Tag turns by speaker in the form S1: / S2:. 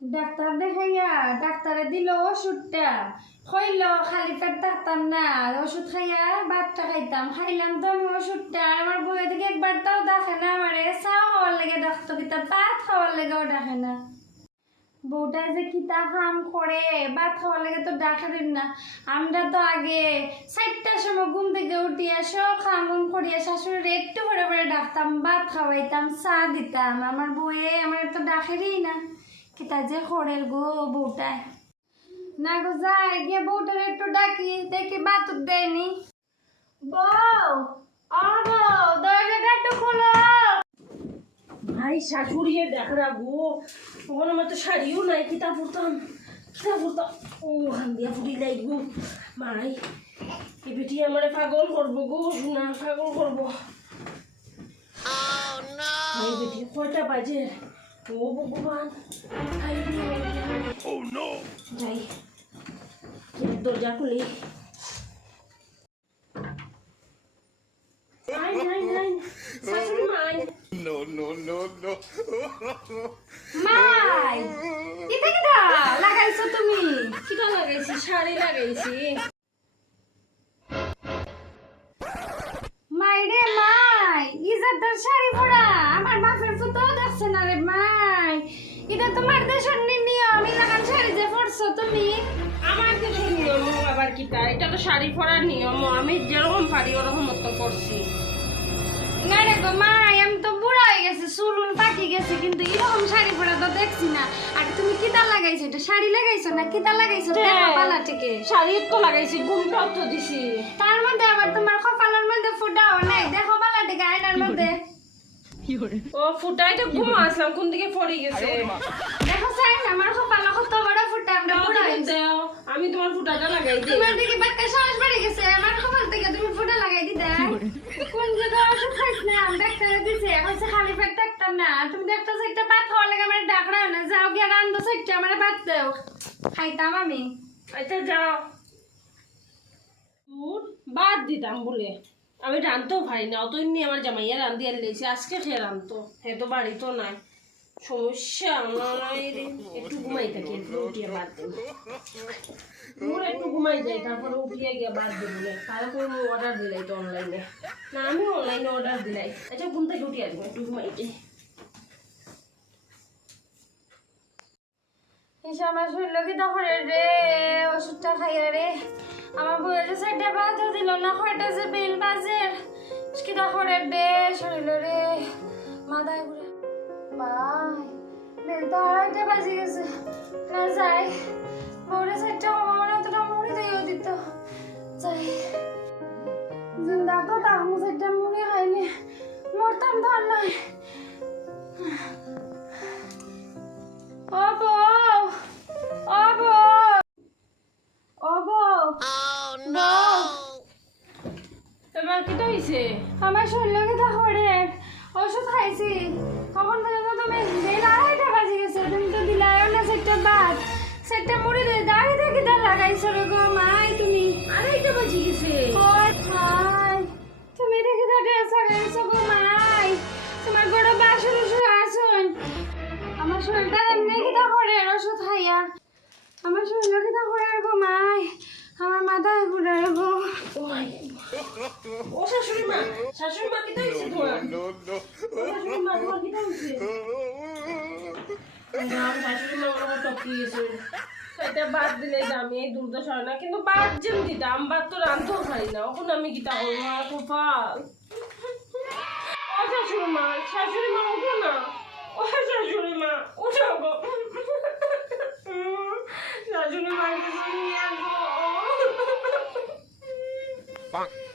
S1: Doctor দেখাইয়া, ডাক্তারে দিল ওষুধটা। হইল খালি পেট থাকতাম না ওষুধ খাইয়া ভাতটা খাইতাম। খাইলাম তো আমি ওষুধটা আমার বইয়ে থেকে একবার তাও দেখে না আমারে। চা খাওয়ার লেগে ডাক্তার কিতা ভাত খাওয়ার লেগেও দেখে না। বউটা যে কিতা কাম করে, ভাত খাওয়ার লেগে তো ডাকারেন না। আমরা তো আগে চারটার সময় ঘুম থেকে উঠিয়া সব খাম ঘুম করিয়া শাশুড়ির একটু পরে পরে ডাকতাম, ভাত খাওয়াইতাম, চা দিতাম। আমার বউয়ে আমার তো ডাকেরই না। কিতা যে খড়ের গো বউটায়? না গো যাই গিয়ে বউটার একটু ডাকি দেখি ভাত দেয়নি। বউ দরজাটা একটু খোলো।
S2: ভাই শাশুড়ি দেখরা গো তখন আমার তো শাড়িও নাই কিতা পরতাম কিতা পরতাম? ও হান্দিয়া ফুটি লাই গো। মাই এ বেটি আমার পাগল করব গো সোনা পাগল করব। ভাই বেটি কয়টা বাজে? ও ভগবান। যাই দরজা খুলি
S3: No, no, no, no.
S1: মাই এটা কিটা লাগাইছো তুমি
S2: কিটা লাগাইছি শাড়ি লাগাইছি
S1: মাই রে মাই ইজাদার শাড়ি পরা দেখছে না রে মাই এটা তোমার দেশের নিয়ম ইলাকার শাড়ি যে পরছো তুমি
S2: আমার কিছু নিয়ম আবার কিটা এটা তো শাড়ি পরার নিয়ম। আমি যেরকম পারি ওরকম মতো করছি।
S1: না রে গো মাই আমি তো বুড়া হয়ে গেছে চুলুন পাকি গেছে কিন্তু এরকম শাড়ি পরা তো দেখছি না। আর তুমি কিতা লাগাইছো? এটা শাড়ি লাগাইছো না কিতা লাগাইছো? পালা থেকে।
S2: শাড়ি তো লাগাইছি ঘুমটাও তো দিছি।
S1: তার মধ্যে আবার তোমার কপালের মধ্যে ফুটাও নাই। দেখো পালা থেকে আয়নার মধ্যে।
S2: ও ফুটাইতে ঘুম আসলাম কোন দিকে পড়ে গেছে?
S1: দেখো চাই আমার কপালে কত বড় ফুটা আমরা বুড়া
S2: দাও, আমি তোমার ফুটাটা লাগাই দিই।
S1: তোমার দিকে বাচ্চা সাহস বেড়ে গেছে আমার কপাল থেকে তুমি ফুটা লাগাই দিতে কোন জায়গায় ওষুধ খাইছিলাম ডাক্তারে দিছে এখন সে খালি পেট থাকতাম না। তুমি দেখতে চাইতে ভাত খাওয়ার লাগে আমার ডাকরা না। যাও গিয়ে রান্ধো চাইতে আমার ভাত দেও। খাইতাম আমি।
S2: আচ্ছা যাও। বাদ দিতাম বলে। আমি রানতেও পারি না অত এমনি আমার জামাইয়া রান্ধি আর লেছি আজকে খেয়ে রানতো হে তো বাড়িতেও নাই। সমস্যা নাই একটু ঘুমাই থাকি, একটু ঘুমাই তারপরে উঠিয়ে বাদ অর্ডার দিলাই তো অনলাইনে না, আমি অনলাইনে অর্ডার দিলাই আচ্ছা ঘুম থেকে একটু
S1: আমার রে? ওষুধটা খাইয়া রে। আমার বউ যে সাইডে বাজা দিল না, কয়টা যে বিল বাজে? কি করে দে শরীর রে। মাথায় ঘুরে। ভাই বিল তো আড়াইটা বাজে গেছে। না, যাই। বউরে সাইডটা আমার অতটা মুড়ি দিয়েও
S2: এবার হয়েছে
S1: আমার শরীরে ব্যথা করে ওষুধ খাইছি। কখন পর্যন্ত তুমি বেল আড়াইটা বাজে গেছে? তুমি তো দিলাইও না সেটা বাদ। সেটা মুড়ি দিয়ে দাঁড়িয়ে থেকে দা লাগাইছো রে গো মাই, তুমি
S2: আড়াইটা বাজে গেছে।
S1: ওই তুমি দেখে তো ড্রেস লাগাইছো গো মাই। তোমার গোড়া বাসন উসুন আসুন। আমার শরীরটা এমনি কিতা করে ওষুধ খাইয়া। আমার শরীরে কিতা করে গো মাই। আমার মাথায় গো।
S2: ও শাশুড়ি মা শাশুড়ি মা কি হয়েছে তোমার?
S3: No, no.
S2: শাশুড়ি মা তোমার কি হয়েছে? শাশুড়ি মা আমার টপকি গেছে সেটা বাদ দিলে আমি এই দুর্দশা হয় না কিন্তু বাদ যেন দিতাম বাদ তো রান্ধতেও পারি না এখন আমি কি তা করব? আমার কপাল। ও শাশুড়ি মা শাশুড়ি মা
S3: Bonk.